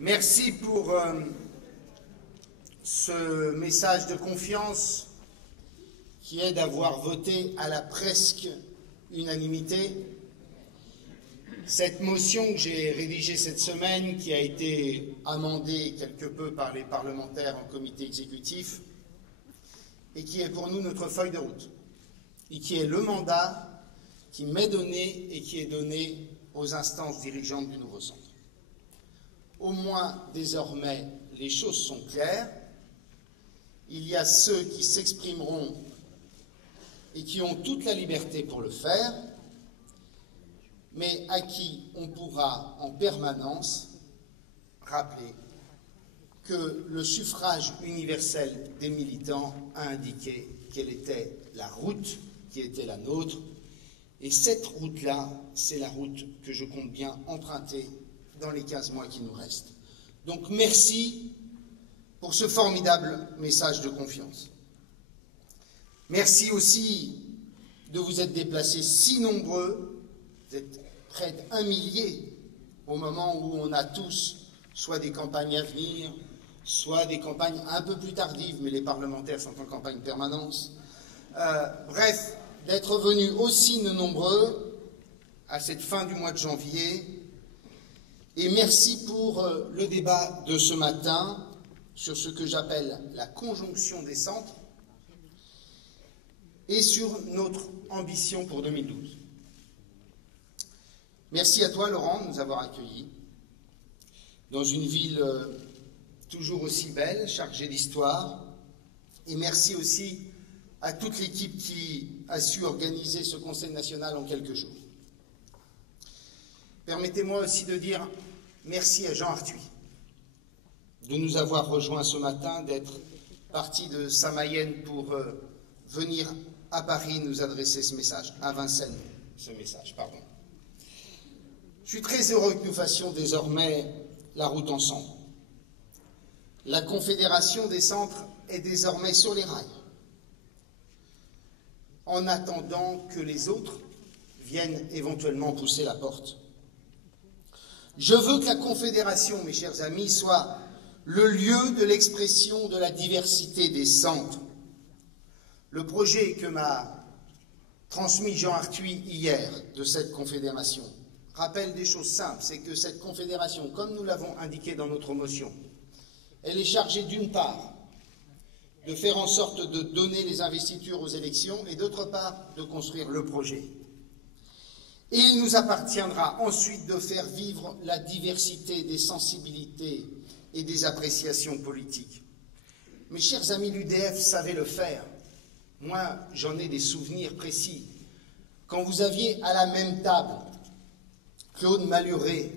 Merci pour ce message de confiance qui est d'avoir voté à la presque unanimité cette motion que j'ai rédigée cette semaine, qui a été amendée quelque peu par les parlementaires en comité exécutif, et qui est pour nous notre feuille de route, et qui est le mandat qui m'est donné et qui est donné aux instances dirigeantes du nouveau centre. Au moins, désormais, les choses sont claires. Il y a ceux qui s'exprimeront et qui ont toute la liberté pour le faire, mais à qui on pourra en permanence rappeler que le suffrage universel des militants a indiqué quelle était la route qui était la nôtre, et cette route-là, c'est la route que je compte bien emprunter dans les 15 mois qui nous restent. Donc merci pour ce formidable message de confiance. Merci aussi de vous être déplacés si nombreux, vous êtes près d'1 millier au moment où on a tous soit des campagnes à venir, soit des campagnes un peu plus tardives, mais les parlementaires sont en campagne permanente. Bref, d'être venus aussi nombreux à cette fin du mois de janvier. Et merci pour le débat de ce matin sur ce que j'appelle la conjonction des centres et sur notre ambition pour 2012. Merci à toi, Laurent, de nous avoir accueillis dans une ville toujours aussi belle, chargée d'histoire. Et merci aussi à toute l'équipe qui a su organiser ce Conseil national en quelques jours. Permettez-moi aussi de dire merci à Jean Arthuis de nous avoir rejoints ce matin, d'être parti de Saint-Mayenne pour venir à Paris nous adresser ce message, à Vincennes ce message, pardon. Je suis très heureux que nous fassions désormais la route ensemble. La Confédération des centres est désormais sur les rails, en attendant que les autres viennent éventuellement pousser la porte. Je veux que la Confédération, mes chers amis, soit le lieu de l'expression de la diversité des centres. Le projet que m'a transmis Jean Arthuis hier de cette Confédération rappelle des choses simples. C'est que cette Confédération, comme nous l'avons indiqué dans notre motion, elle est chargée d'une part de faire en sorte de donner les investitures aux élections et d'autre part de construire le projet. Et il nous appartiendra ensuite de faire vivre la diversité des sensibilités et des appréciations politiques. Mes chers amis, l'UDF savait le faire. Moi, j'en ai des souvenirs précis. Quand vous aviez à la même table Claude Malhuret,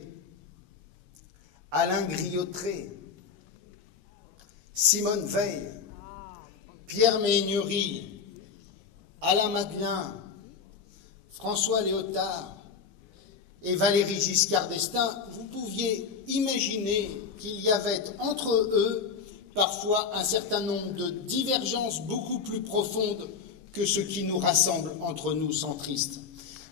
Alain Griotré, Simone Veil, Pierre Méhaignerie, Alain Madelin, François Léotard et Valéry Giscard d'Estaing, vous pouviez imaginer qu'il y avait entre eux parfois un certain nombre de divergences beaucoup plus profondes que ce qui nous rassemble entre nous centristes.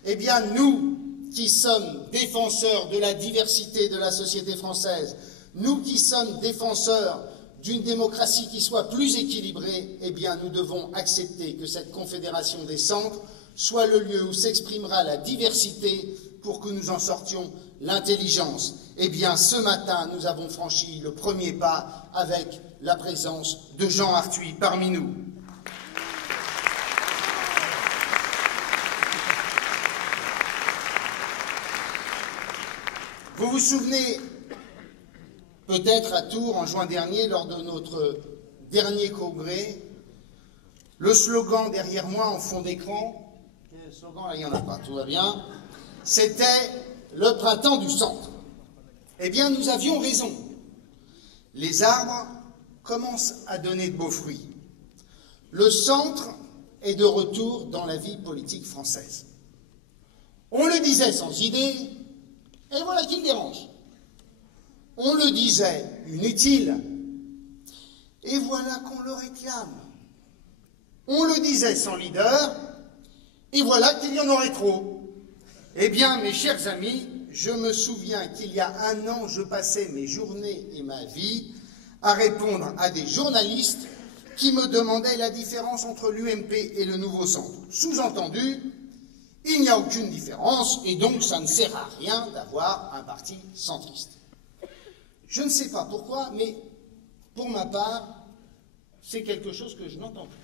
Eh bien, nous qui sommes défenseurs de la diversité de la société française, nous qui sommes défenseurs d'une démocratie qui soit plus équilibrée, eh bien, nous devons accepter que cette Confédération des centres soit le lieu où s'exprimera la diversité pour que nous en sortions l'intelligence. Eh bien, ce matin, nous avons franchi le premier pas avec la présence de Jean Arthuis parmi nous. Vous vous souvenez peut-être à Tours, en juin dernier, lors de notre dernier congrès, le slogan derrière moi en fond d'écran, le slogan, là, il n'y en a pas, tout va bien, c'était le printemps du centre. Eh bien, nous avions raison. Les arbres commencent à donner de beaux fruits. Le centre est de retour dans la vie politique française. On le disait sans idée, et voilà qui le dérange. On le disait inutile, et voilà qu'on le réclame. On le disait sans leader, et voilà qu'il y en aurait trop. Eh bien, mes chers amis, je me souviens qu'il y a un an, je passais mes journées et ma vie à répondre à des journalistes qui me demandaient la différence entre l'UMP et le Nouveau Centre. Sous-entendu, il n'y a aucune différence et donc ça ne sert à rien d'avoir un parti centriste. Je ne sais pas pourquoi, mais pour ma part, c'est quelque chose que je n'entends plus.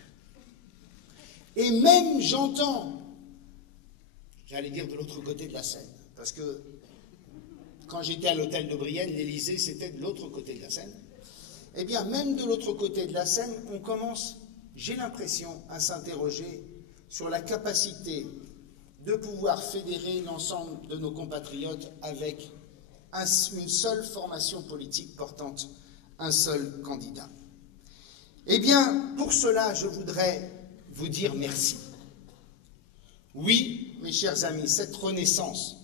Et même j'entends, j'allais dire de l'autre côté de la Seine, parce que quand j'étais à l'hôtel de Brienne, l'Élysée, c'était de l'autre côté de la Seine. Eh bien, même de l'autre côté de la Seine, on commence, j'ai l'impression, à s'interroger sur la capacité de pouvoir fédérer l'ensemble de nos compatriotes avec une seule formation politique portant un seul candidat. Eh bien, pour cela, je voudrais vous dire merci. Oui, mes chers amis, cette renaissance,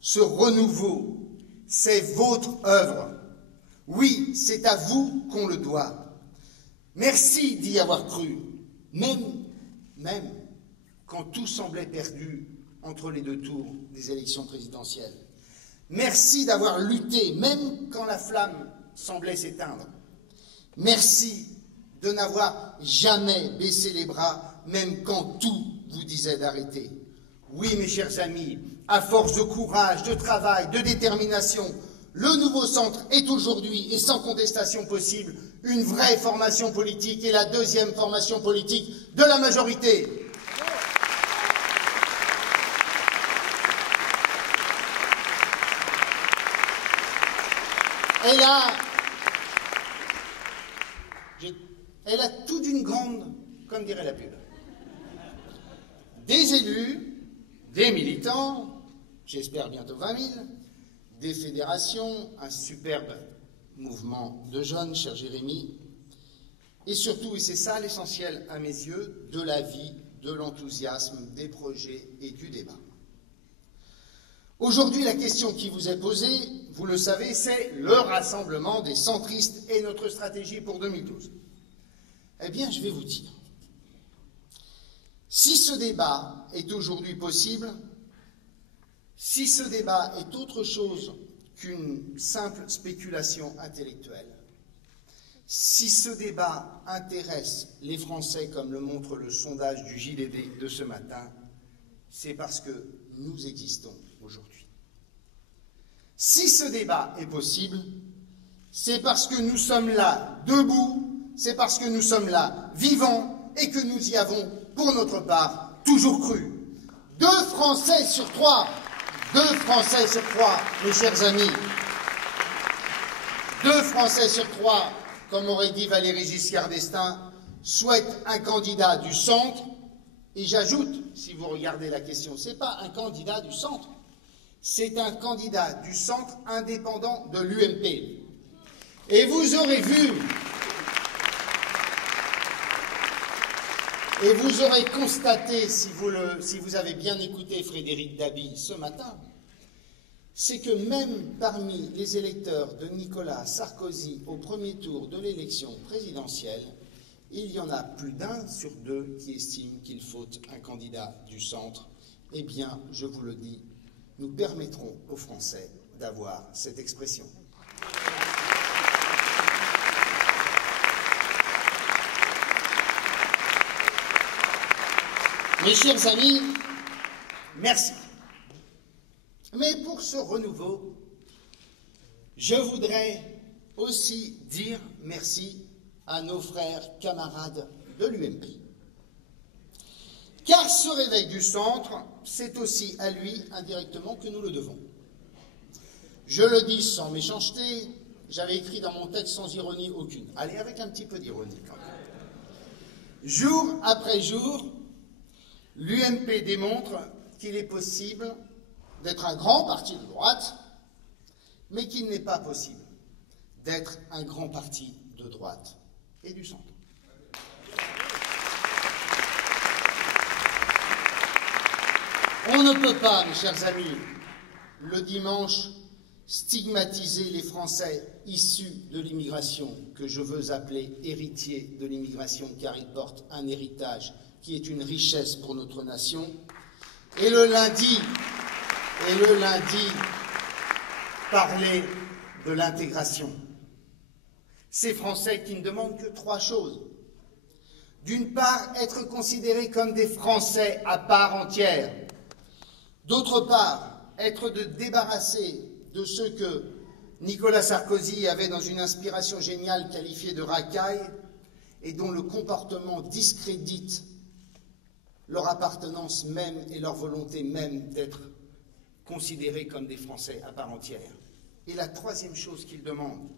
ce renouveau, c'est votre œuvre. Oui, c'est à vous qu'on le doit. Merci d'y avoir cru, même quand tout semblait perdu entre les deux tours des élections présidentielles. Merci d'avoir lutté, même quand la flamme semblait s'éteindre. Merci de n'avoir jamais baissé les bras, même quand tout vous disait d'arrêter. Oui, mes chers amis, à force de courage, de travail, de détermination, le Nouveau Centre est aujourd'hui, et sans contestation possible, une vraie formation politique et la deuxième formation politique de la majorité. Elle a tout d'une grande, comme dirait la pub. Des élus, des militants, j'espère bientôt 20 000, des fédérations, un superbe mouvement de jeunes, cher Jérémy, et surtout, et c'est ça l'essentiel à mes yeux, de la vie, de l'enthousiasme, des projets et du débat. Aujourd'hui, la question qui vous est posée, vous le savez, c'est le rassemblement des centristes et notre stratégie pour 2012. Eh bien, je vais vous dire, si ce débat est aujourd'hui possible, si ce débat est autre chose qu'une simple spéculation intellectuelle, si ce débat intéresse les Français comme le montre le sondage du JDD de ce matin, c'est parce que nous existons aujourd'hui. Si ce débat est possible, c'est parce que nous sommes là debout, c'est parce que nous sommes là vivants et que nous y avons, pour notre part, toujours cru. 2 Français sur 3, mes chers amis. 2 Français sur 3, comme aurait dit Valéry Giscard d'Estaing, souhaitent un candidat du centre. Et j'ajoute, si vous regardez la question, ce n'est pas un candidat du centre, c'est un candidat du centre indépendant de l'UMP. Et vous aurez vu, et vous aurez constaté, si vous avez bien écouté Frédéric Dabi ce matin, c'est que même parmi les électeurs de Nicolas Sarkozy au premier tour de l'élection présidentielle, il y en a plus d'1 sur 2 qui estiment qu'il faut un candidat du centre. Eh bien, je vous le dis, nous permettrons aux Français d'avoir cette expression. Mes chers amis, merci. Mais pour ce renouveau, je voudrais aussi dire merci à nos frères camarades de l'UMP. Car ce réveil du centre, c'est aussi à lui indirectement que nous le devons. Je le dis sans méchanceté, j'avais écrit dans mon texte sans ironie aucune. Allez, avec un petit peu d'ironie quand même. Jour après jour, l'UMP démontre qu'il est possible d'être un grand parti de droite, mais qu'il n'est pas possible d'être un grand parti de droite et du centre. On ne peut pas, mes chers amis, le dimanche, stigmatiser les Français issus de l'immigration, que je veux appeler héritiers de l'immigration, car ils portent un héritage qui est une richesse pour notre nation. Et le lundi, parler de l'intégration. Ces Français qui ne demandent que 3 choses. D'une part, être considérés comme des Français à part entière. D'autre part, être débarrassés de ce que Nicolas Sarkozy avait dans une inspiration géniale qualifiée de racaille et dont le comportement discrédite leur appartenance même et leur volonté même d'être considérés comme des Français à part entière. Et la 3e chose qu'il demande,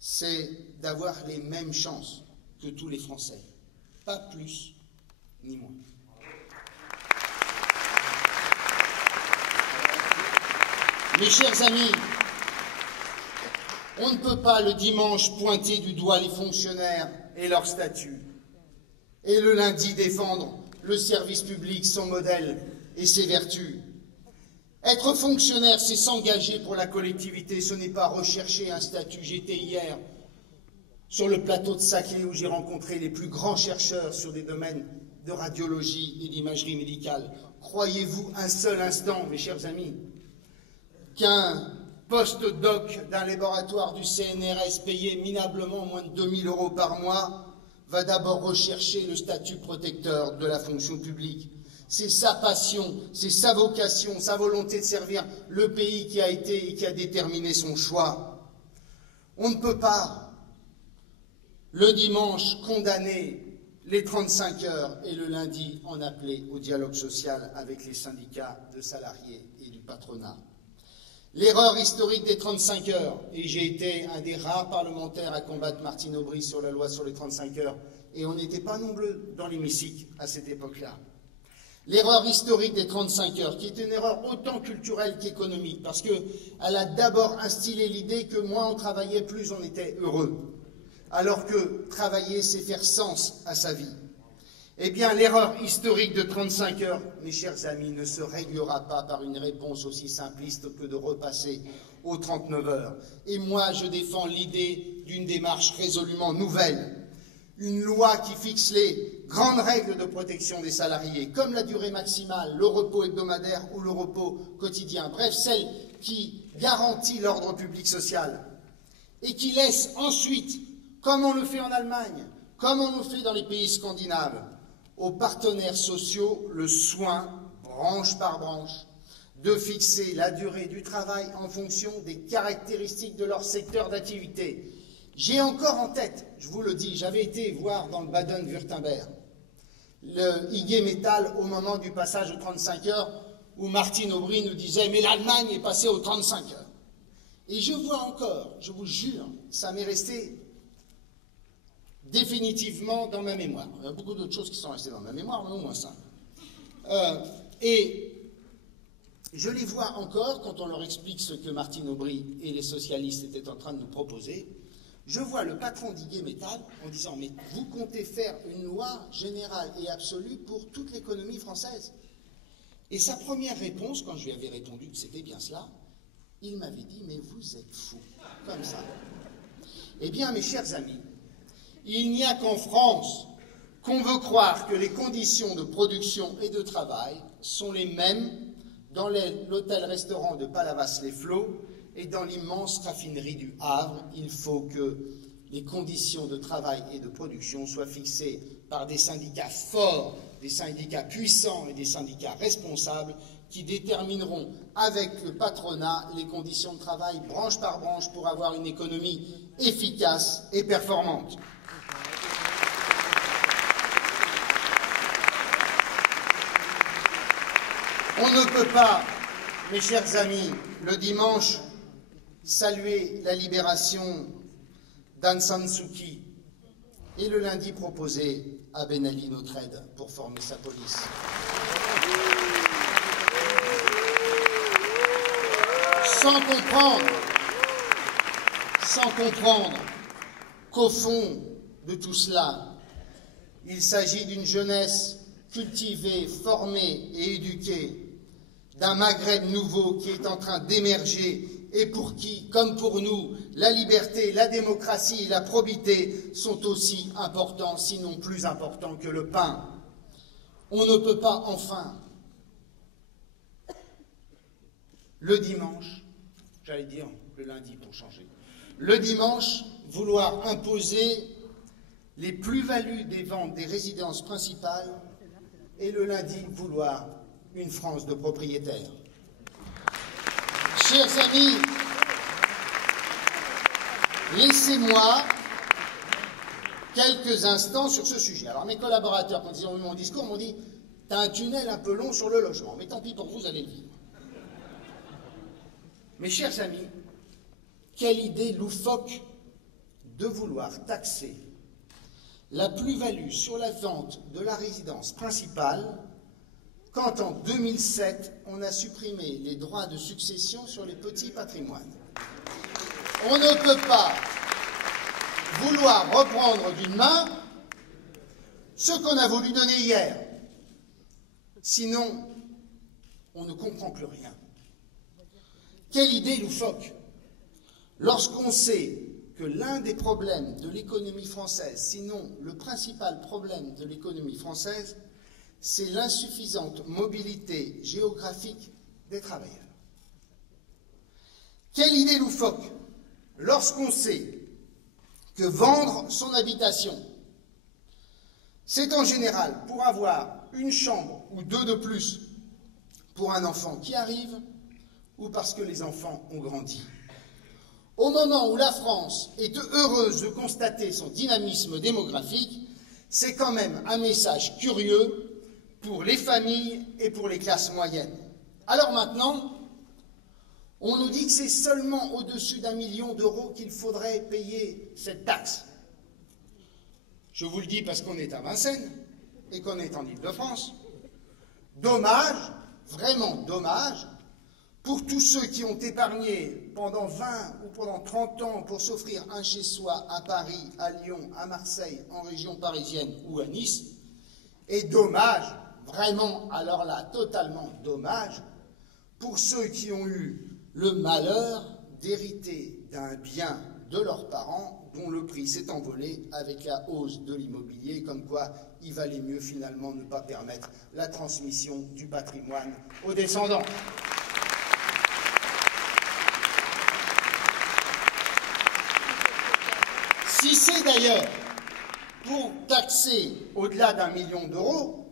c'est d'avoir les mêmes chances que tous les Français, pas plus ni moins. Mes chers amis, on ne peut pas le dimanche pointer du doigt les fonctionnaires et leur statut, et le lundi défendre le service public, son modèle et ses vertus. Être fonctionnaire, c'est s'engager pour la collectivité, ce n'est pas rechercher un statut. J'étais hier sur le plateau de Saclay où j'ai rencontré les plus grands chercheurs sur des domaines de radiologie et d'imagerie médicale. Croyez-vous un seul instant, mes chers amis, qu'un post-doc d'un laboratoire du CNRS payé minablement moins de 2 000 € par mois va d'abord rechercher le statut protecteur de la fonction publique? C'est sa passion, c'est sa vocation, sa volonté de servir le pays qui a été et qui a déterminé son choix. On ne peut pas, le dimanche, condamner les 35 heures et le lundi en appeler au dialogue social avec les syndicats de salariés et du patronat. L'erreur historique des 35 heures, et j'ai été un des rares parlementaires à combattre Martine Aubry sur la loi sur les 35 heures, et on n'était pas nombreux dans l'hémicycle à cette époque-là. L'erreur historique des 35 heures, qui est une erreur autant culturelle qu'économique, parce qu'elle a d'abord instillé l'idée que moins on travaillait, plus on était heureux, alors que travailler, c'est faire sens à sa vie. Eh bien, l'erreur historique de 35 heures, mes chers amis, ne se réglera pas par une réponse aussi simpliste que de repasser aux 39 heures. Et moi, je défends l'idée d'une démarche résolument nouvelle. Une loi qui fixe les grandes règles de protection des salariés, comme la durée maximale, le repos hebdomadaire ou le repos quotidien, bref, celle qui garantit l'ordre public social et qui laisse ensuite, comme on le fait en Allemagne, comme on le fait dans les pays scandinaves, aux partenaires sociaux le soin, branche par branche, de fixer la durée du travail en fonction des caractéristiques de leur secteur d'activité. J'ai encore en tête, je vous le dis, j'avais été voir dans le Baden-Württemberg le IG Metall au moment du passage aux 35 heures où Martine Aubry nous disait « mais l'Allemagne est passée aux 35 heures ». Et je vois encore, je vous jure, ça m'est resté définitivement dans ma mémoire. Il y a beaucoup d'autres choses qui sont restées dans ma mémoire, mais au moins ça. Et je les vois encore, quand on leur explique ce que Martine Aubry et les socialistes étaient en train de nous proposer, je vois le patron d'IG Metall en disant « mais vous comptez faire une loi générale et absolue pour toute l'économie française ». Et sa première réponse, quand je lui avais répondu que c'était bien cela, il m'avait dit « mais vous êtes fous », comme ça. Eh bien, mes chers amis, il n'y a qu'en France qu'on veut croire que les conditions de production et de travail sont les mêmes dans l'hôtel-restaurant de Palavas-les-Flots et dans l'immense raffinerie du Havre. Il faut que les conditions de travail et de production soient fixées par des syndicats forts, des syndicats puissants et des syndicats responsables qui détermineront avec le patronat les conditions de travail branche par branche pour avoir une économie efficace et performante. On ne peut pas, mes chers amis, le dimanche, saluer la libération d'Aung San Suu Kyi et le lundi proposer à Ben Ali notre aide pour former sa police. Sans comprendre qu'au fond de tout cela, il s'agit d'une jeunesse cultivée, formée et éduquée, d'un Maghreb nouveau qui est en train d'émerger et pour qui, comme pour nous, la liberté, la démocratie et la probité sont aussi importants, sinon plus importants que le pain. On ne peut pas, enfin, le dimanche, j'allais dire le lundi pour changer, le dimanche, vouloir imposer les plus-values des ventes des résidences principales et le lundi, vouloir une France de propriétaires. Chers amis, laissez-moi quelques instants sur ce sujet. Alors mes collaborateurs, quand ils ont vu mon discours, m'ont dit « T'as un tunnel un peu long sur le logement, mais tant pis pour vous, vous allez le vivre. » Mes chers amis, quelle idée loufoque de vouloir taxer la plus-value sur la vente de la résidence principale quand en 2007, on a supprimé les droits de succession sur les petits patrimoines. On ne peut pas vouloir reprendre d'une main ce qu'on a voulu donner hier. Sinon, on ne comprend plus rien. Quelle idée loufoque! Lorsqu'on sait que l'un des problèmes de l'économie française, sinon le principal problème de l'économie française, c'est l'insuffisante mobilité géographique des travailleurs. Quelle idée loufoque lorsqu'on sait que vendre son habitation, c'est en général pour avoir une chambre ou deux de plus pour un enfant qui arrive ou parce que les enfants ont grandi. Au moment où la France est heureuse de constater son dynamisme démographique, c'est quand même un message curieux pour les familles et pour les classes moyennes. Alors maintenant, on nous dit que c'est seulement au-dessus d'1 million d'euros qu'il faudrait payer cette taxe. Je vous le dis parce qu'on est à Vincennes et qu'on est en Île-de-France. Dommage, vraiment dommage, pour tous ceux qui ont épargné pendant 20 ou pendant 30 ans pour s'offrir un chez-soi à Paris, à Lyon, à Marseille, en région parisienne ou à Nice. Et dommage, vraiment, alors là, totalement dommage, pour ceux qui ont eu le malheur d'hériter d'un bien de leurs parents dont le prix s'est envolé avec la hausse de l'immobilier, comme quoi il valait mieux finalement ne pas permettre la transmission du patrimoine aux descendants. Si c'est d'ailleurs pour taxer au-delà d'1 million d'euros,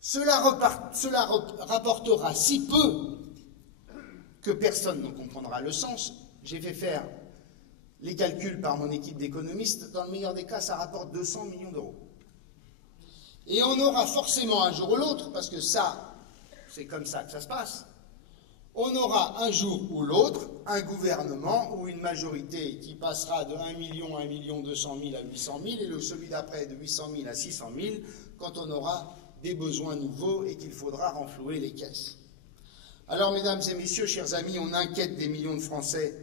cela rapportera si peu que personne n'en comprendra le sens. J'ai fait faire les calculs par mon équipe d'économistes. Dans le meilleur des cas, ça rapporte 200 millions d'euros. Et on aura forcément un jour ou l'autre, parce que ça, c'est comme ça que ça se passe, on aura un jour ou l'autre un gouvernement ou une majorité qui passera de 1 million à 1 million 200 000 à 800 000 et celui d'après de 800 000 à 600 000 quand on aura des besoins nouveaux et qu'il faudra renflouer les caisses. Alors, mesdames et messieurs, chers amis, on inquiète des millions de Français.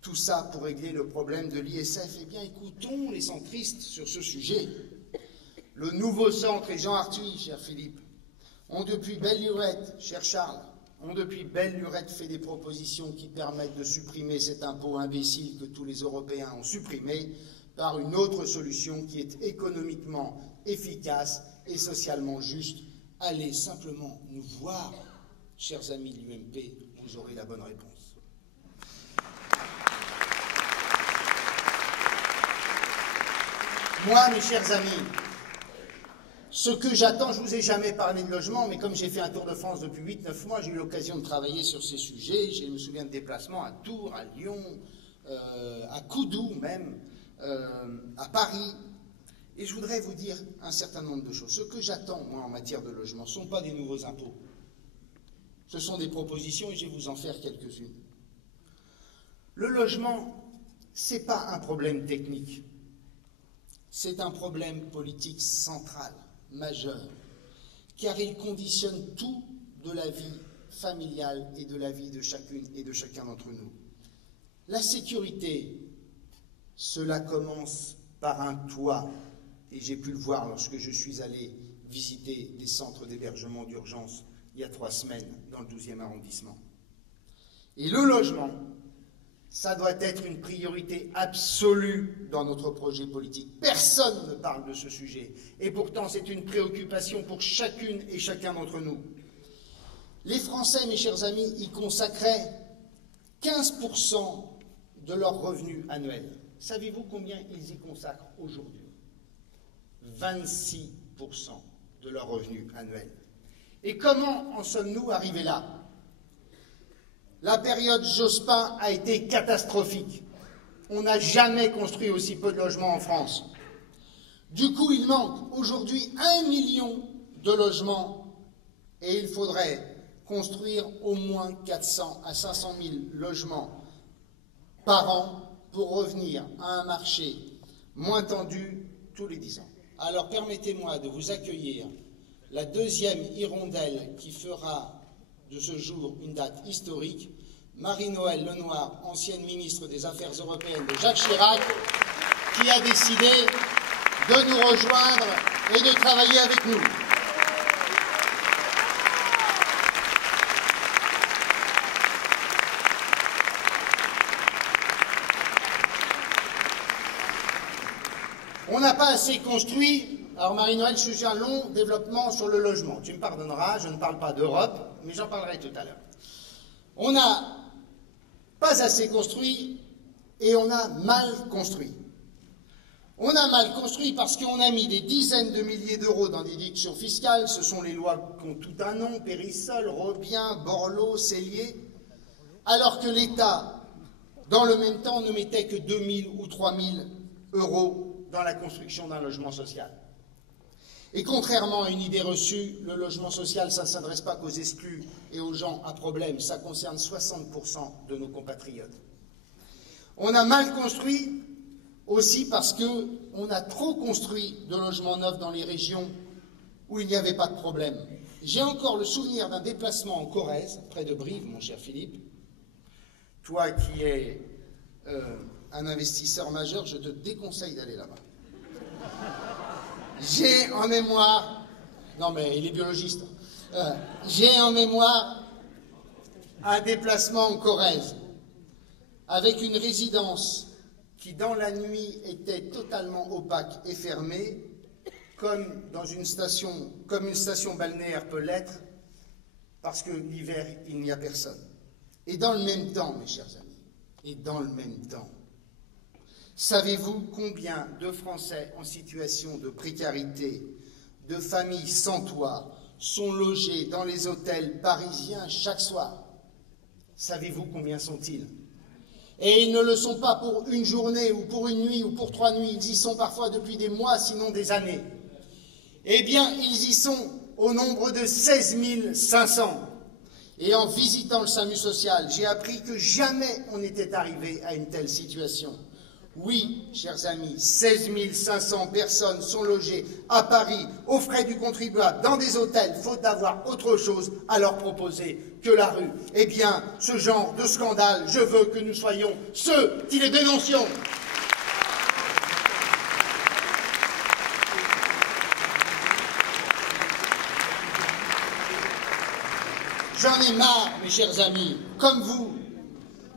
Tout ça pour régler le problème de l'ISF. Eh bien, écoutons les centristes sur ce sujet. Le nouveau centre et Jean Arthuis, cher Philippe, ont depuis belle lurette, cher Charles, ont depuis belle lurette fait des propositions qui permettent de supprimer cet impôt imbécile que tous les Européens ont supprimé par une autre solution qui est économiquement efficace et socialement juste. Allez simplement nous voir, chers amis de l'UMP, vous aurez la bonne réponse. Moi, mes chers amis, ce que j'attends, je ne vous ai jamais parlé de logement, mais comme j'ai fait un tour de France depuis 8-9 mois, j'ai eu l'occasion de travailler sur ces sujets. Je me souviens de déplacements à Tours, à Lyon, à Coudou même, à Paris. Et je voudrais vous dire un certain nombre de choses. Ce que j'attends, moi, en matière de logement, ce ne sont pas des nouveaux impôts. Ce sont des propositions et je vais vous en faire quelques-unes. Le logement, ce n'est pas un problème technique. C'est un problème politique central, majeur, car il conditionne tout de la vie familiale et de la vie de chacune et de chacun d'entre nous. La sécurité, cela commence par un toit, et j'ai pu le voir lorsque je suis allé visiter des centres d'hébergement d'urgence il y a 3 semaines dans le 12e arrondissement. Et le logement, ça doit être une priorité absolue dans notre projet politique. Personne ne parle de ce sujet. Et pourtant, c'est une préoccupation pour chacune et chacun d'entre nous. Les Français, mes chers amis, y consacraient 15% de leurs revenus annuels. Savez-vous combien ils y consacrent aujourd'hui? 26% de leurs revenus annuels. Et comment en sommes-nous arrivés là? La période Jospin a été catastrophique. On n'a jamais construit aussi peu de logements en France. Du coup, il manque aujourd'hui 1 million de logements et il faudrait construire au moins 400 à 500 000 logements par an pour revenir à un marché moins tendu tous les 10 ans. Alors permettez-moi de vous accueillir la deuxième hirondelle qui fera de ce jour une date historique, Marie-Noëlle Lenoir, ancienne ministre des Affaires européennes de Jacques Chirac, qui a décidé de nous rejoindre et de travailler avec nous. On n'a pas assez construit. Alors Marie-Noëlle, je suis un long développement sur le logement. Tu me pardonneras, je ne parle pas d'Europe, mais j'en parlerai tout à l'heure. On n'a pas assez construit et on a mal construit. On a mal construit parce qu'on a mis des dizaines de milliers d'euros dans des déductions fiscales. Ce sont les lois qui ont tout un nom, Périssol, Robien, Borloo, Cellier, alors que l'État, dans le même temps, ne mettait que 2 000 ou 3 000 euros dans la construction d'un logement social. Et contrairement à une idée reçue, le logement social, ça ne s'adresse pas qu'aux exclus et aux gens à problème, ça concerne 60% de nos compatriotes. On a mal construit aussi parce qu'on a trop construit de logements neufs dans les régions où il n'y avait pas de problème. J'ai encore le souvenir d'un déplacement en Corrèze, près de Brive, mon cher Philippe. Toi qui es un investisseur majeur, je te déconseille d'aller là-bas. J'ai en mémoire, non mais il est biologiste, j'ai en mémoire un déplacement en Corrèze avec une résidence qui dans la nuit était totalement opaque et fermée, comme une station balnéaire peut l'être, parce que l'hiver il n'y a personne. Et dans le même temps, mes chers amis, et dans le même temps, savez-vous combien de Français en situation de précarité, de familles sans toit, sont logés dans les hôtels parisiens chaque soir? Savez-vous combien sont-ils? Et ils ne le sont pas pour une journée ou pour une nuit ou pour 3 nuits, ils y sont parfois depuis des mois, sinon des années. Eh bien, ils y sont au nombre de 16 500. Et en visitant le SAMU social, j'ai appris que jamais on n'était arrivé à une telle situation. Oui, chers amis, 16 500 personnes sont logées à Paris, aux frais du contribuable, dans des hôtels, faute d'avoir autre chose à leur proposer que la rue. Eh bien, ce genre de scandale, je veux que nous soyons ceux qui les dénoncions. J'en ai marre, mes chers amis, comme vous,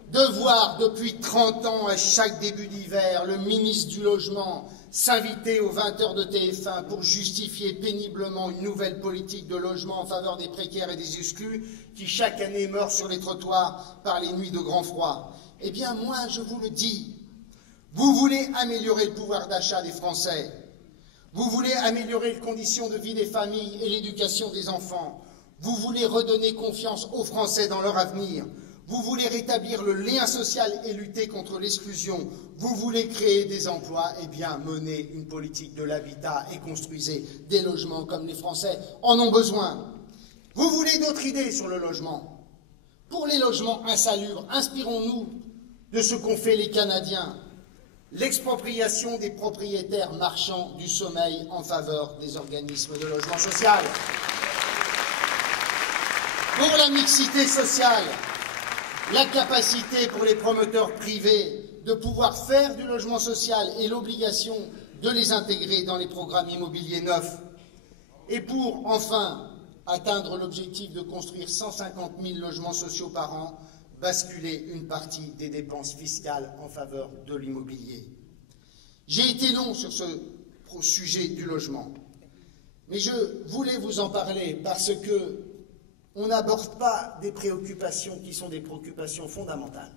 de voir depuis 30 ans, à chaque début d'hiver, le ministre du Logement s'inviter aux 20h de TF1 pour justifier péniblement une nouvelle politique de logement en faveur des précaires et des exclus qui chaque année meurent sur les trottoirs par les nuits de grand froid. Eh bien, moi, je vous le dis, vous voulez améliorer le pouvoir d'achat des Français, vous voulez améliorer les conditions de vie des familles et l'éducation des enfants, vous voulez redonner confiance aux Français dans leur avenir, vous voulez rétablir le lien social et lutter contre l'exclusion, vous voulez créer des emplois, eh bien menez une politique de l'habitat et construisez des logements comme les Français en ont besoin. Vous voulez d'autres idées sur le logement? Pour les logements insalubres, inspirons-nous de ce qu'ont fait les Canadiens, l'expropriation des propriétaires marchands du sommeil en faveur des organismes de logement social. Pour la mixité sociale, la capacité pour les promoteurs privés de pouvoir faire du logement social et l'obligation de les intégrer dans les programmes immobiliers neufs. Et pour, enfin, atteindre l'objectif de construire 150 000 logements sociaux par an, basculer une partie des dépenses fiscales en faveur de l'immobilier. J'ai été long sur ce sujet du logement, mais je voulais vous en parler parce que on n'aborde pas des préoccupations qui sont des préoccupations fondamentales.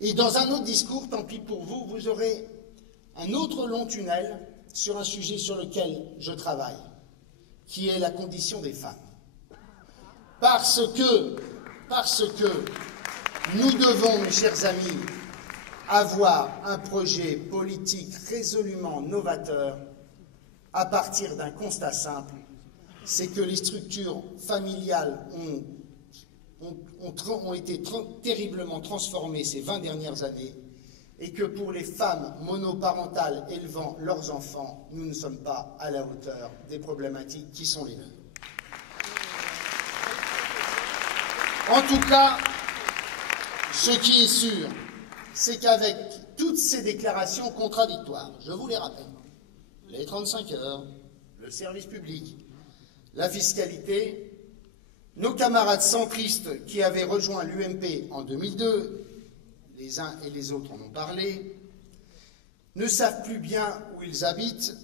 Et dans un autre discours, tant pis pour vous, vous aurez un autre long tunnel sur un sujet sur lequel je travaille, qui est la condition des femmes. Parce que nous devons, mes chers amis, avoir un projet politique résolument novateur à partir d'un constat simple, c'est que les structures familiales ont été terriblement transformées ces 20 dernières années et que pour les femmes monoparentales élevant leurs enfants, nous ne sommes pas à la hauteur des problématiques qui sont les nôtres. En tout cas, ce qui est sûr, c'est qu'avec toutes ces déclarations contradictoires, je vous les rappelle, les 35 heures, le service public, la fiscalité, nos camarades centristes qui avaient rejoint l'UMP en 2002, les uns et les autres en ont parlé, ne savent plus bien où ils habitent,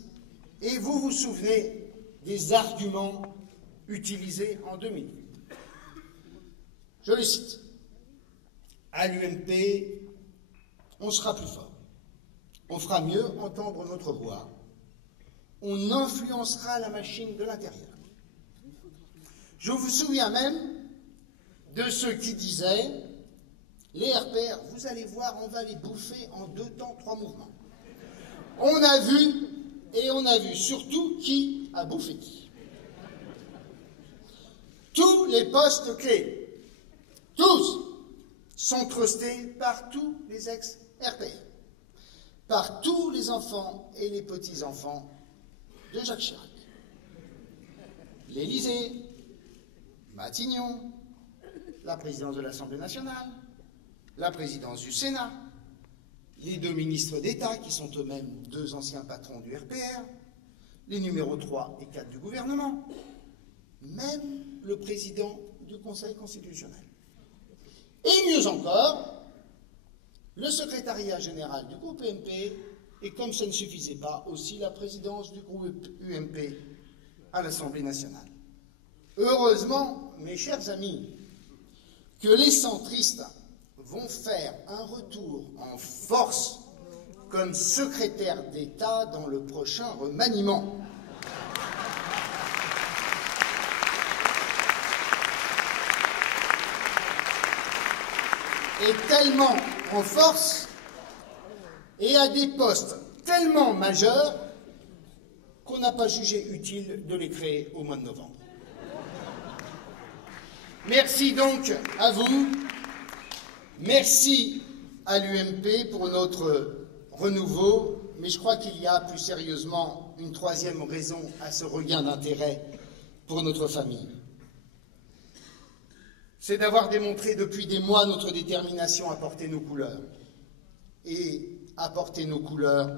et vous vous souvenez des arguments utilisés en 2008. Je les cite. À l'UMP, on sera plus fort. On fera mieux entendre notre voix. On influencera la machine de l'intérieur. Je vous souviens même de ceux qui disaient « Les RPR, vous allez voir, on va les bouffer en 2 temps, 3 mouvements. » On a vu, et on a vu surtout qui a bouffé qui. Tous les postes clés, tous, sont trustés par tous les ex-RPR, par tous les enfants et les petits-enfants de Jacques Chirac. L'Élysée, Matignon, la présidence de l'Assemblée nationale, la présidence du Sénat, les 2 ministres d'État qui sont eux-mêmes 2 anciens patrons du RPR, les numéros 3 et 4 du gouvernement, même le président du Conseil constitutionnel. Et mieux encore, le secrétariat général du groupe UMP, et comme ça ne suffisait pas, aussi la présidence du groupe UMP à l'Assemblée nationale. Heureusement, mes chers amis, que les centristes vont faire un retour en force comme secrétaire d'État dans le prochain remaniement. Et tellement en force et à des postes tellement majeurs qu'on n'a pas jugé utile de les créer au mois de novembre. Merci donc à vous, merci à l'UMP pour notre renouveau, mais je crois qu'il y a plus sérieusement une 3e raison à ce regain d'intérêt pour notre famille. C'est d'avoir démontré depuis des mois notre détermination à porter nos couleurs et à porter nos couleurs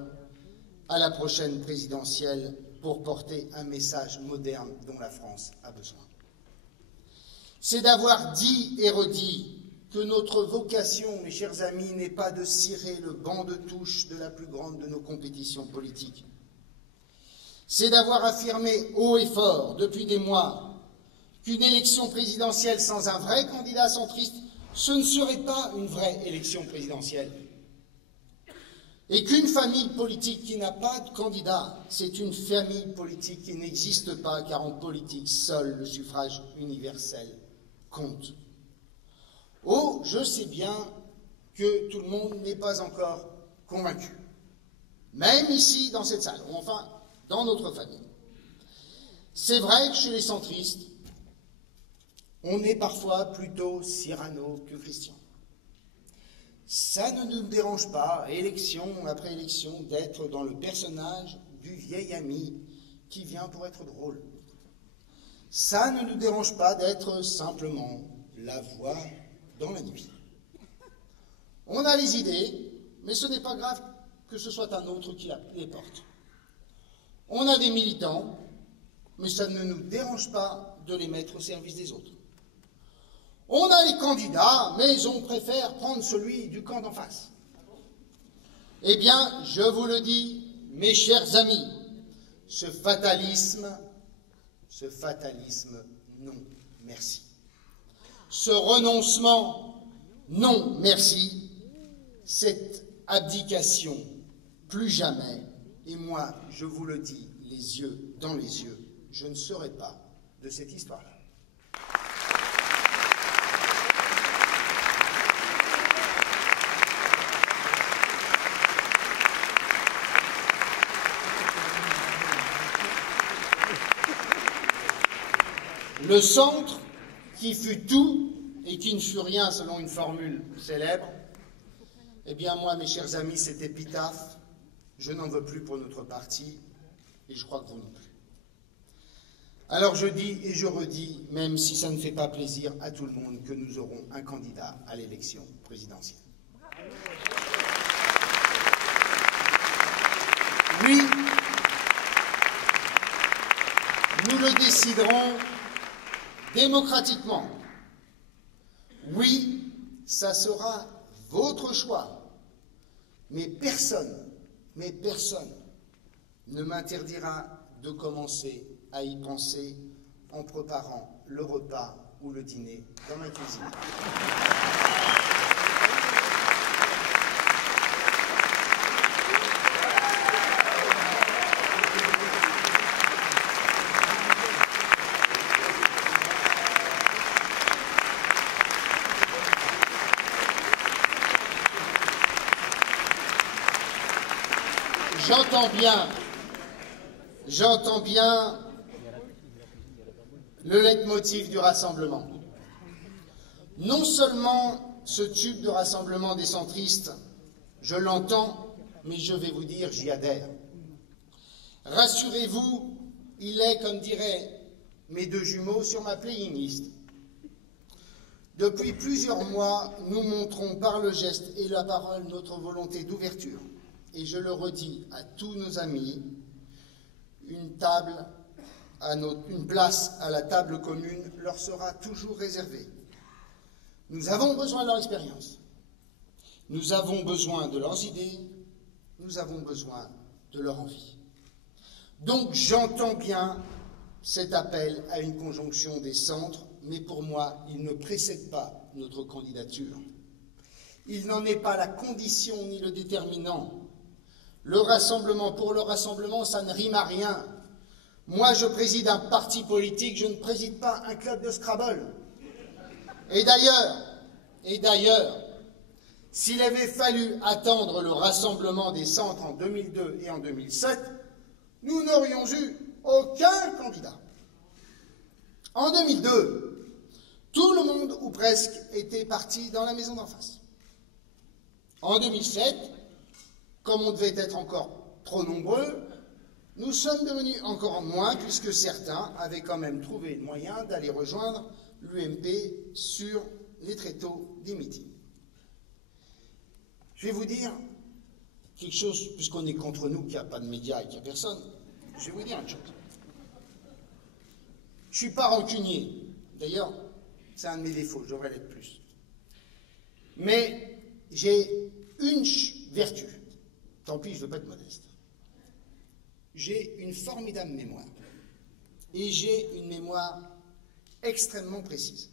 à la prochaine présidentielle pour porter un message moderne dont la France a besoin. C'est d'avoir dit et redit que notre vocation, mes chers amis, n'est pas de cirer le banc de touche de la plus grande de nos compétitions politiques. C'est d'avoir affirmé haut et fort depuis des mois qu'une élection présidentielle sans un vrai candidat centriste, ce ne serait pas une vraie élection présidentielle. Et qu'une famille politique qui n'a pas de candidat, c'est une famille politique qui n'existe pas, car en politique, seul le suffrage universel compte. Oh, je sais bien que tout le monde n'est pas encore convaincu, même ici, dans cette salle, ou enfin, dans notre famille. C'est vrai que chez les centristes, on est parfois plutôt Cyrano que Christian. Ça ne nous dérange pas, élection après élection, d'être dans le personnage du vieil ami qui vient pour être drôle. Ça ne nous dérange pas d'être simplement la voix dans la nuit. On a les idées, mais ce n'est pas grave que ce soit un autre qui les porte. On a des militants, mais ça ne nous dérange pas de les mettre au service des autres. On a les candidats, mais on préfère prendre celui du camp d'en face. Eh bien, je vous le dis, mes chers amis, ce fatalisme, non. merci. Ce renoncement, non merci. Cette abdication, plus jamais. Et moi, je vous le dis, les yeux dans les yeux, je ne serai pas de cette histoire-là. Le centre, qui fut tout et qui ne fut rien selon une formule célèbre, eh bien moi, mes chers amis, cet épitaphe, je n'en veux plus pour notre parti, et je crois que vous non plus. Alors je dis et je redis, même si ça ne fait pas plaisir à tout le monde, que nous aurons un candidat à l'élection présidentielle. Oui, nous le déciderons démocratiquement. Oui, ça sera votre choix. Mais personne ne m'interdira de commencer à y penser en préparant le repas ou le dîner dans ma cuisine. J'entends bien le leitmotiv du rassemblement. Non seulement ce tube de rassemblement des centristes, je l'entends, mais je vais vous dire, j'y adhère. Rassurez-vous, il est, comme diraient mes deux jumeaux, sur ma playing list. Depuis plusieurs mois, nous montrons par le geste et la parole notre volonté d'ouverture. Et je le redis à tous nos amis, une place à la table commune leur sera toujours réservée. Nous avons besoin de leur expérience, nous avons besoin de leurs idées, nous avons besoin de leur envie. Donc j'entends bien cet appel à une conjonction des centres, mais pour moi, il ne précède pas notre candidature. Il n'en est pas la condition ni le déterminant. Le rassemblement pour le rassemblement, ça ne rime à rien. Moi, je préside un parti politique, je ne préside pas un club de Scrabble. Et d'ailleurs, s'il avait fallu attendre le rassemblement des centres en 2002 et en 2007, nous n'aurions eu aucun candidat. En 2002, tout le monde, ou presque, était parti dans la maison d'en face. En 2007, comme on devait être encore trop nombreux, nous sommes devenus encore moins, puisque certains avaient quand même trouvé le moyen d'aller rejoindre l'UMP sur les tréteaux des meetings. Je vais vous dire quelque chose, puisqu'on est contre nous, qu'il n'y a pas de médias et qu'il n'y a personne. Je vais vous dire une chose. Je ne suis pas rancunier. D'ailleurs, c'est un de mes défauts, je devrais l'être plus. Mais j'ai une vertu. Tant pis, je ne veux pas être modeste. J'ai une formidable mémoire. Et j'ai une mémoire extrêmement précise.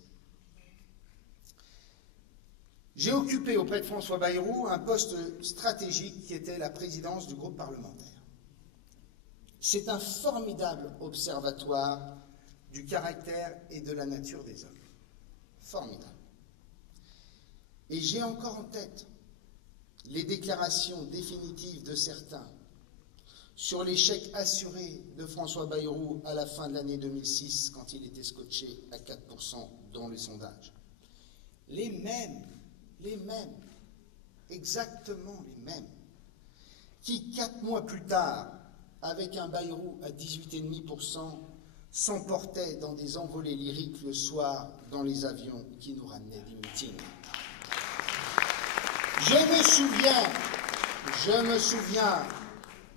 J'ai occupé auprès de François Bayrou un poste stratégique qui était la présidence du groupe parlementaire. C'est un formidable observatoire du caractère et de la nature des hommes. Formidable. Et j'ai encore en tête les déclarations définitives de certains sur l'échec assuré de François Bayrou à la fin de l'année 2006, quand il était scotché à 4% dans les sondages. Les mêmes, exactement les mêmes, qui 4 mois plus tard, avec un Bayrou à 18,5%, s'emportaient dans des envolées lyriques le soir dans les avions qui nous ramenaient des meetings. Je me souviens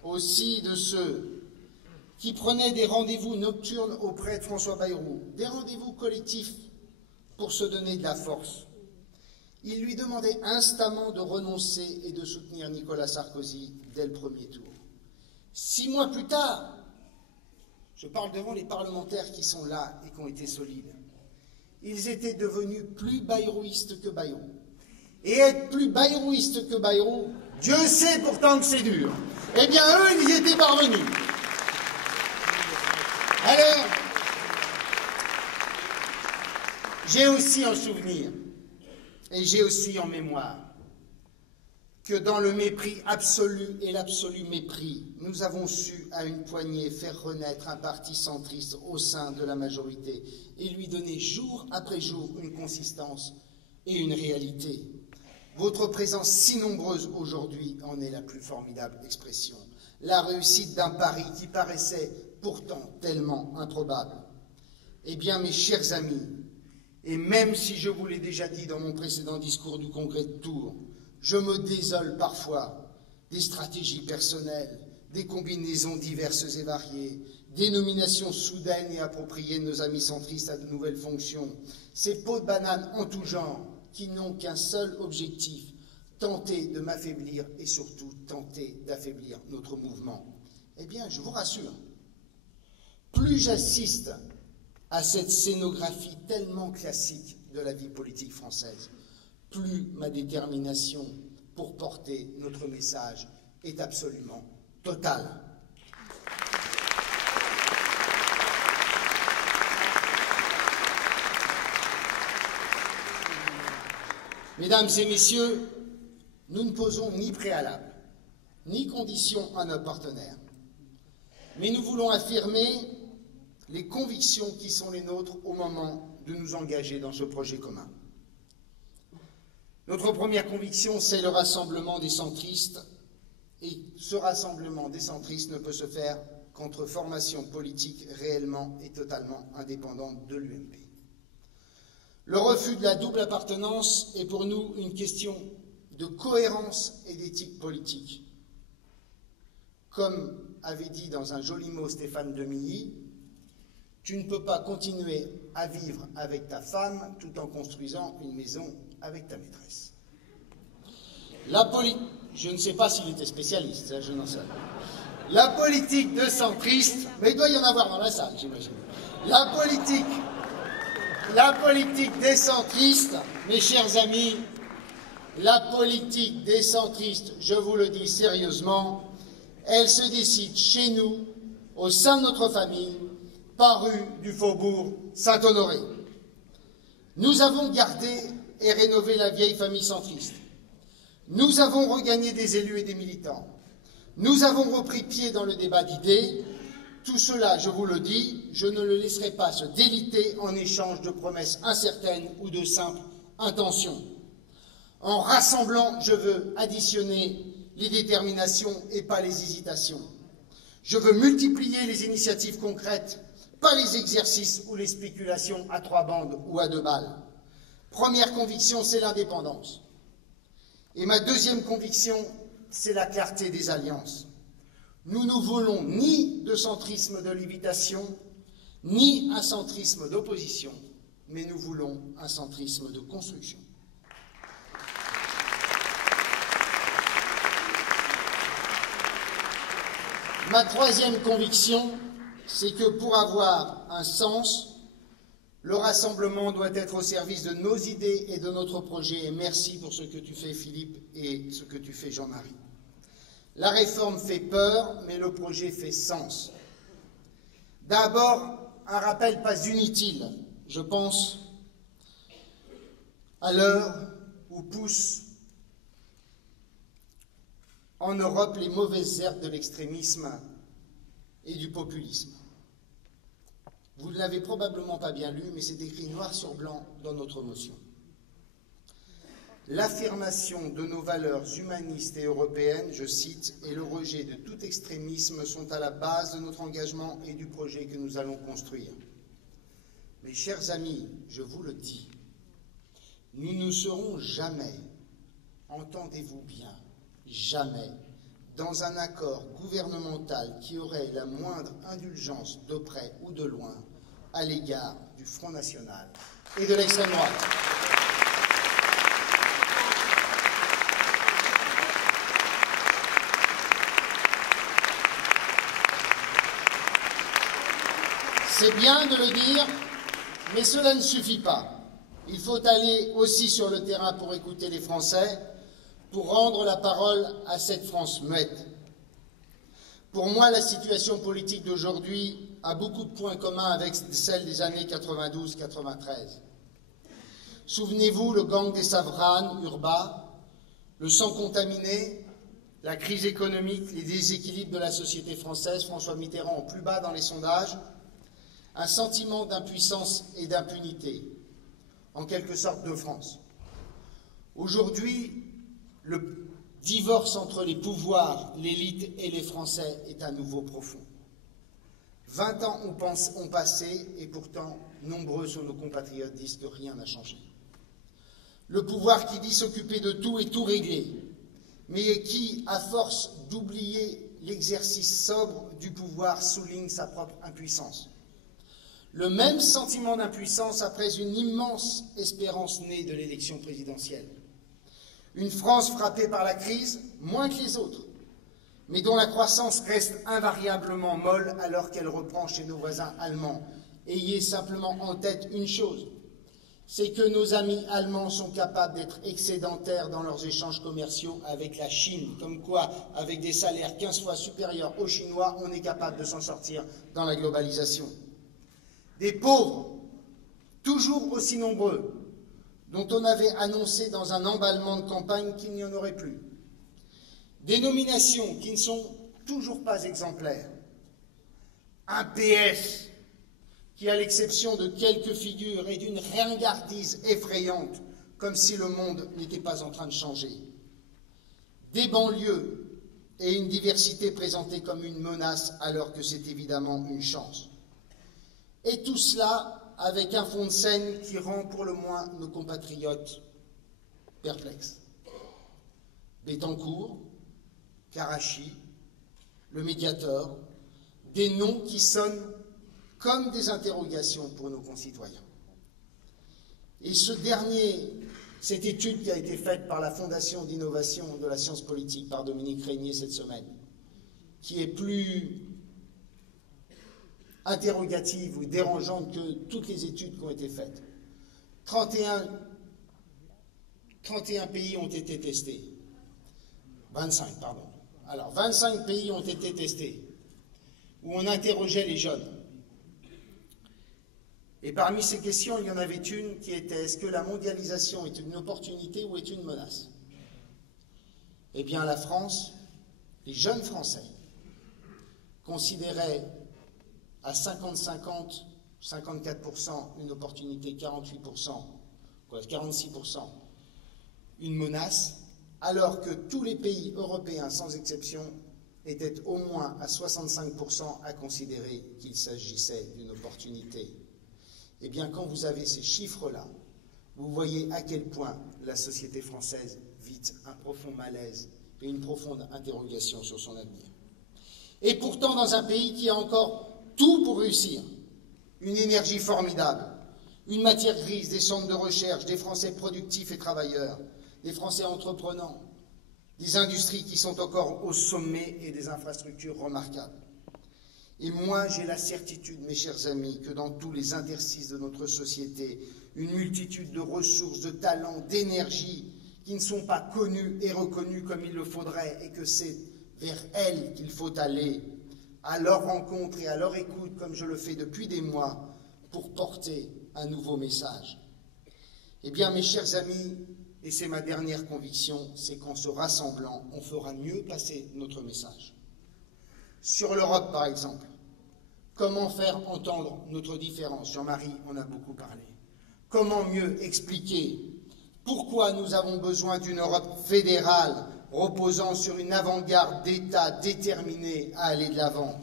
aussi de ceux qui prenaient des rendez-vous nocturnes auprès de François Bayrou, des rendez-vous collectifs pour se donner de la force. Ils lui demandaient instamment de renoncer et de soutenir Nicolas Sarkozy dès le premier tour. 6 mois plus tard, je parle devant les parlementaires qui sont là et qui ont été solides, ils étaient devenus plus bayrouistes que Bayrou. Et être plus bayrouiste que Bayrou, Dieu sait pourtant que c'est dur. Eh bien, eux, ils y étaient parvenus. Alors, j'ai aussi en souvenir, et j'ai aussi en mémoire, que dans le mépris absolu et l'absolu mépris, nous avons su à une poignée faire renaître un parti centriste au sein de la majorité et lui donner jour après jour une consistance et une réalité. Votre présence si nombreuse aujourd'hui en est la plus formidable expression. La réussite d'un pari qui paraissait pourtant tellement improbable. Eh bien, mes chers amis, et même si je vous l'ai déjà dit dans mon précédent discours du Congrès de Tours, je me désole parfois des stratégies personnelles, des combinaisons diverses et variées, des nominations soudaines et appropriées de nos amis centristes à de nouvelles fonctions, ces pots de banane en tout genre qui n'ont qu'un seul objectif, tenter de m'affaiblir et surtout tenter d'affaiblir notre mouvement. Eh bien, je vous rassure, plus j'assiste à cette scénographie tellement classique de la vie politique française, plus ma détermination pour porter notre message est absolument totale. Mesdames et messieurs, nous ne posons ni préalable, ni conditions à nos partenaires, mais nous voulons affirmer les convictions qui sont les nôtres au moment de nous engager dans ce projet commun. Notre première conviction, c'est le rassemblement des centristes, et ce rassemblement des centristes ne peut se faire qu'entre formations politiques réellement et totalement indépendantes de l'UMP. Le refus de la double appartenance est pour nous une question de cohérence et d'éthique politique. Comme avait dit dans un joli mot Stéphane Demilly, tu ne peux pas continuer à vivre avec ta femme tout en construisant une maison avec ta maîtresse. Je ne sais pas s'il était spécialiste, ça, je n'en sais pas. La politique de centriste, mais il doit y en avoir dans la salle, j'imagine. La politique des centristes, mes chers amis, la politique des centristes, je vous le dis sérieusement, elle se décide chez nous, au sein de notre famille, par rue du Faubourg Saint-Honoré. Nous avons gardé et rénové la vieille famille centriste. Nous avons regagné des élus et des militants. Nous avons repris pied dans le débat d'idées. Tout cela, je vous le dis, je ne le laisserai pas se déliter en échange de promesses incertaines ou de simples intentions. En rassemblant, je veux additionner les déterminations et pas les hésitations. Je veux multiplier les initiatives concrètes, pas les exercices ou les spéculations à 3 bandes ou à 2 balles. Première conviction, c'est l'indépendance. Et ma deuxième conviction, c'est la clarté des alliances. Nous ne voulons ni de centrisme de lévitation, ni un centrisme d'opposition, mais nous voulons un centrisme de construction. Ma troisième conviction, c'est que pour avoir un sens, le rassemblement doit être au service de nos idées et de notre projet. Et merci pour ce que tu fais, Philippe, et ce que tu fais, Jean-Marie. La réforme fait peur, mais le projet fait sens. D'abord, un rappel pas inutile. Je pense à l'heure où poussent en Europe les mauvaises herbes de l'extrémisme et du populisme. Vous ne l'avez probablement pas bien lu, mais c'est écrit noir sur blanc dans notre motion. L'affirmation de nos valeurs humanistes et européennes, je cite, et le rejet de tout extrémisme sont à la base de notre engagement et du projet que nous allons construire. Mes chers amis, je vous le dis, nous ne serons jamais, entendez-vous bien, jamais, dans un accord gouvernemental qui aurait la moindre indulgence de près ou de loin à l'égard du Front National et de l'extrême droite. C'est bien de le dire, Mais cela ne suffit pas. Il faut aller aussi sur le terrain pour écouter les Français, pour rendre la parole à cette France muette. Pour moi, la situation politique d'aujourd'hui a beaucoup de points communs avec celle des années 92-93. Souvenez-vous, le gang des Savranes, Urbain, le sang contaminé, la crise économique, les déséquilibres de la société française, François Mitterrand en plus bas dans les sondages, un sentiment d'impuissance et d'impunité, en quelque sorte de France. Aujourd'hui, le divorce entre les pouvoirs, l'élite et les Français est à nouveau profond. 20 ans ont passé et pourtant, nombreux sont nos compatriotes disent que rien n'a changé. Le pouvoir qui dit s'occuper de tout et tout régler, mais qui, à force d'oublier l'exercice sobre du pouvoir, souligne sa propre impuissance. Le même sentiment d'impuissance après une immense espérance née de l'élection présidentielle. Une France frappée par la crise, moins que les autres, mais dont la croissance reste invariablement molle alors qu'elle reprend chez nos voisins allemands. Ayez simplement en tête une chose, c'est que nos amis allemands sont capables d'être excédentaires dans leurs échanges commerciaux avec la Chine, comme quoi, avec des salaires 15 fois supérieurs aux Chinois, on est capable de s'en sortir dans la globalisation. Des pauvres, toujours aussi nombreux, dont on avait annoncé dans un emballement de campagne qu'il n'y en aurait plus. Des nominations qui ne sont toujours pas exemplaires. Un PS qui, à l'exception de quelques figures, est d'une ringardise effrayante, comme si le monde n'était pas en train de changer. Des banlieues et une diversité présentée comme une menace alors que c'est évidemment une chance. Et tout cela avec un fond de scène qui rend pour le moins nos compatriotes perplexes. Bettencourt, Karachi, le Médiateur, des noms qui sonnent comme des interrogations pour nos concitoyens. Et cette étude qui a été faite par la Fondation d'innovation de la science politique par Dominique Régnier cette semaine, qui est plus interrogative ou dérangeante que toutes les études qui ont été faites. 31 pays ont été testés. 25, pardon. Alors, 25 pays ont été testés, où on interrogeait les jeunes. Et parmi ces questions, il y en avait une qui était: est-ce que la mondialisation est une opportunité ou est une menace? Eh bien, la France, les jeunes Français, considéraient à 50-50, 54% une opportunité, 46% une menace, alors que tous les pays européens, sans exception, étaient au moins à 65% à considérer qu'il s'agissait d'une opportunité. Eh bien, quand vous avez ces chiffres-là, vous voyez à quel point la société française vit un profond malaise et une profonde interrogation sur son avenir. Et pourtant, dans un pays qui a encore tout pour réussir, une énergie formidable, une matière grise, des centres de recherche, des Français productifs et travailleurs, des Français entreprenants, des industries qui sont encore au sommet et des infrastructures remarquables. Et moi, j'ai la certitude, mes chers amis, que dans tous les interstices de notre société, une multitude de ressources, de talents, d'énergie qui ne sont pas connues et reconnues comme il le faudrait, et que c'est vers elles qu'il faut aller, à leur rencontre et à leur écoute, comme je le fais depuis des mois, pour porter un nouveau message. Eh bien, mes chers amis, et c'est ma dernière conviction, c'est qu'en se rassemblant, on fera mieux passer notre message. Sur l'Europe, par exemple, comment faire entendre notre différence? Jean-Marie en a beaucoup parlé. Comment mieux expliquer pourquoi nous avons besoin d'une Europe fédérale reposant sur une avant-garde d'États déterminés à aller de l'avant?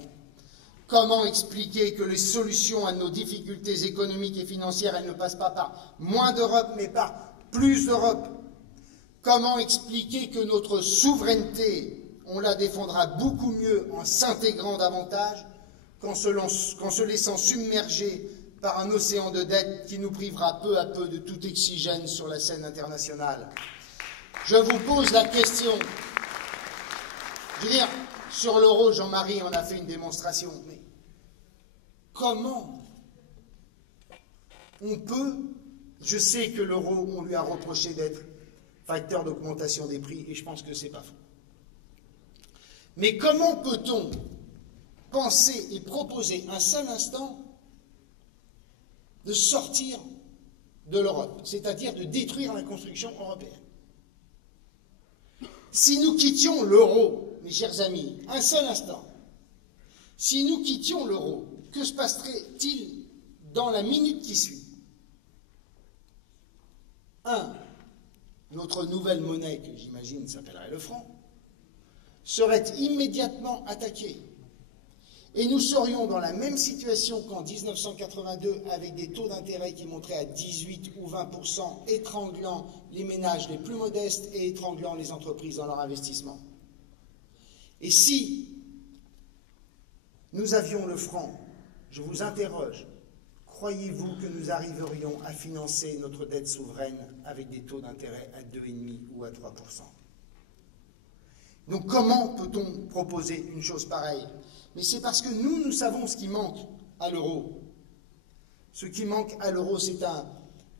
Comment expliquer que les solutions à nos difficultés économiques et financières, elles ne passent pas par moins d'Europe, mais par plus d'Europe? Comment expliquer que notre souveraineté, on la défendra beaucoup mieux en s'intégrant davantage qu'en se laissant submerger par un océan de dettes qui nous privera peu à peu de tout oxygène sur la scène internationale? Je vous pose la question. Je veux dire, sur l'euro, Jean-Marie en a fait une démonstration. Mais comment On peut, je sais que l'euro, on lui a reproché d'être facteur d'augmentation des prix, et je pense que c'est pas faux. Mais comment peut-on penser et proposer un seul instant de sortir de l'Europe, c'est-à-dire de détruire la construction européenne? Si nous quittions l'euro, mes chers amis, un seul instant, si nous quittions l'euro, que se passerait-il dans la minute qui suit? Notre nouvelle monnaie, que j'imagine s'appellerait le franc, serait immédiatement attaquée. Et nous serions dans la même situation qu'en 1982, avec des taux d'intérêt qui monteraient à 18 ou 20%, étranglant les ménages les plus modestes et étranglant les entreprises dans leur investissement. Et si nous avions le franc, je vous interroge, croyez-vous que nous arriverions à financer notre dette souveraine avec des taux d'intérêt à 2,5 ou à 3%? Donc comment peut-on proposer une chose pareille? Mais c'est parce que nous savons ce qui manque à l'euro. Ce qui manque à l'euro, c'est un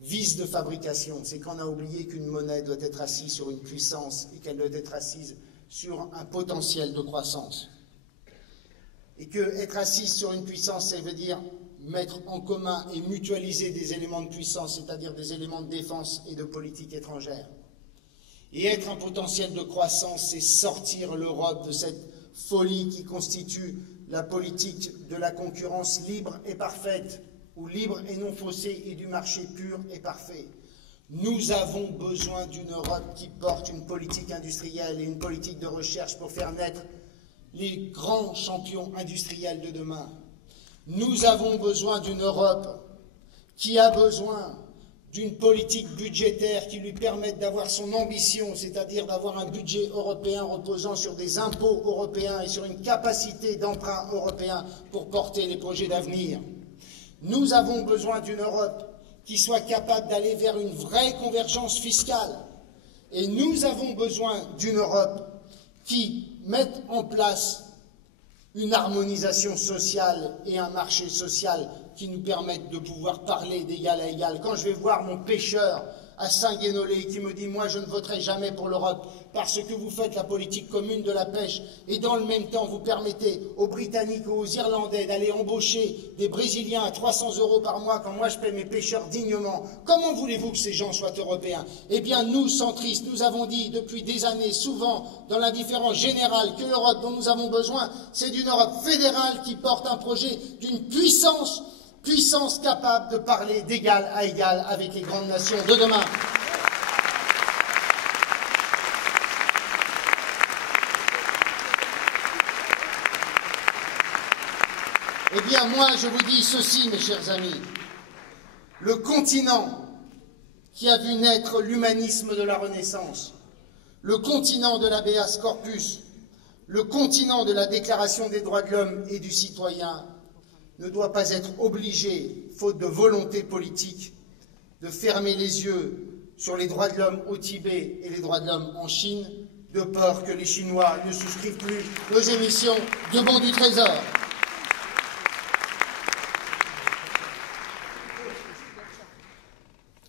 vice de fabrication. C'est qu'on a oublié qu'une monnaie doit être assise sur une puissance et qu'elle doit être assise sur un potentiel de croissance. Et qu'être assise sur une puissance, ça veut dire mettre en commun et mutualiser des éléments de puissance, c'est-à-dire des éléments de défense et de politique étrangère. Et être un potentiel de croissance, c'est sortir l'Europe de cette folie qui constitue la politique de la concurrence libre et parfaite, ou libre et non faussée, et du marché pur et parfait. Nous avons besoin d'une Europe qui porte une politique industrielle et une politique de recherche pour faire naître les grands champions industriels de demain. Nous avons besoin d'une Europe qui a besoin d'une politique budgétaire qui lui permette d'avoir son ambition, c'est-à-dire d'avoir un budget européen reposant sur des impôts européens et sur une capacité d'emprunt européen pour porter les projets d'avenir. Nous avons besoin d'une Europe qui soit capable d'aller vers une vraie convergence fiscale. Et nous avons besoin d'une Europe qui mette en place une harmonisation sociale et un marché social qui nous permettent de pouvoir parler d'égal à égal. Quand je vais voir mon pêcheur à Saint-Guénolé qui me dit « Moi, je ne voterai jamais pour l'Europe parce que vous faites la politique commune de la pêche et dans le même temps, vous permettez aux Britanniques ou aux Irlandais d'aller embaucher des Brésiliens à 300 € par mois quand moi, je paie mes pêcheurs dignement. Comment voulez-vous que ces gens soient européens ?» Eh bien, nous, centristes, nous avons dit depuis des années, souvent dans l'indifférence générale, que l'Europe dont nous avons besoin, c'est d'une Europe fédérale qui porte un projet d'une puissance capable de parler d'égal à égal avec les grandes nations de demain. Eh bien, moi, je vous dis ceci, mes chers amis. Le continent qui a vu naître l'humanisme de la Renaissance, le continent de l'habeas corpus, le continent de la Déclaration des droits de l'homme et du citoyen, ne doit pas être obligé, faute de volonté politique, de fermer les yeux sur les droits de l'homme au Tibet et les droits de l'homme en Chine, de peur que les Chinois ne souscrivent plus aux émissions de bons du Trésor.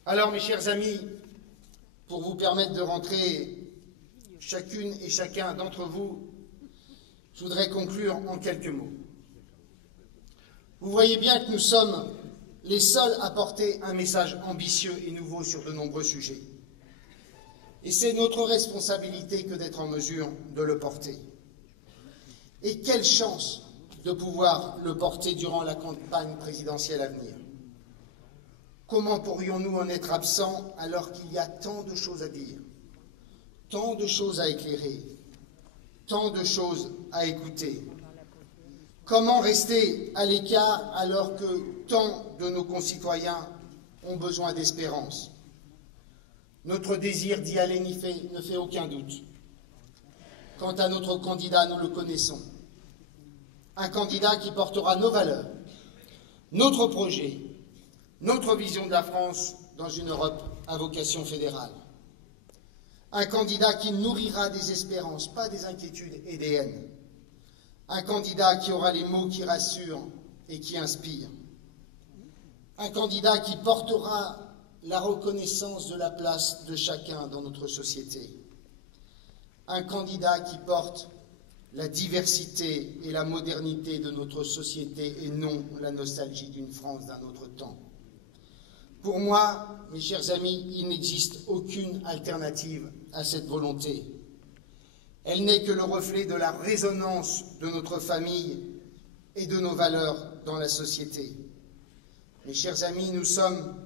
Alors, mes chers amis, pour vous permettre de rentrer chacune et chacun d'entre vous, je voudrais conclure en quelques mots. Vous voyez bien que nous sommes les seuls à porter un message ambitieux et nouveau sur de nombreux sujets. Et c'est notre responsabilité que d'être en mesure de le porter. Et quelle chance de pouvoir le porter durant la campagne présidentielle à venir. Comment pourrions-nous en être absents alors qu'il y a tant de choses à dire, tant de choses à éclairer, tant de choses à écouter? Comment rester à l'écart alors que tant de nos concitoyens ont besoin d'espérance? Notre désir d'y aller ne fait aucun doute. Quant à notre candidat, nous le connaissons. Un candidat qui portera nos valeurs, notre projet, notre vision de la France dans une Europe à vocation fédérale. Un candidat qui nourrira des espérances, pas des inquiétudes et des haines. Un candidat qui aura les mots qui rassurent et qui inspirent. un candidat qui portera la reconnaissance de la place de chacun dans notre société, un candidat qui porte la diversité et la modernité de notre société et non la nostalgie d'une France d'un autre temps. Pour moi, mes chers amis, il n'existe aucune alternative à cette volonté. Elle n'est que le reflet de la résonance de notre famille et de nos valeurs dans la société. Mes chers amis, nous sommes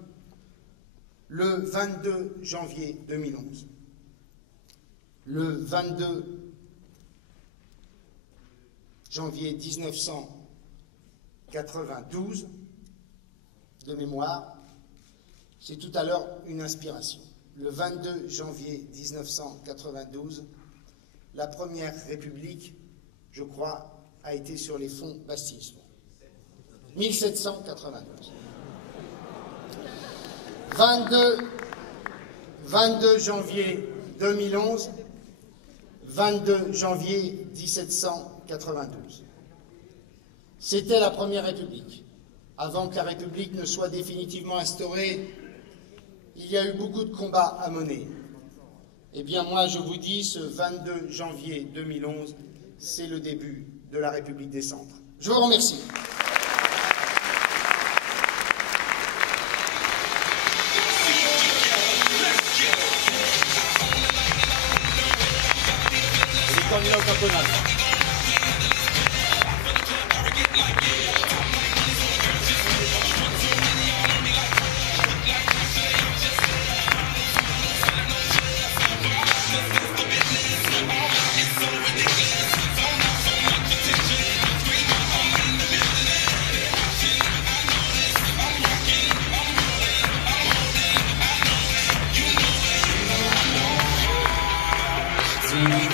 le 22 janvier 2011. Le 22 janvier 1992, de mémoire, c'est tout à l'heure une inspiration. Le 22 janvier 1992, la première République, je crois, a été sur les fonds bastillois. 1792. 22 janvier 2011, 22 janvier 1792. C'était la première République. Avant que la République ne soit définitivement instaurée, il y a eu beaucoup de combats à mener. Eh bien, moi, je vous dis, ce 22 janvier 2011, c'est le début de la République des Centres. Je vous remercie. Candidat au cantonal. Thank you.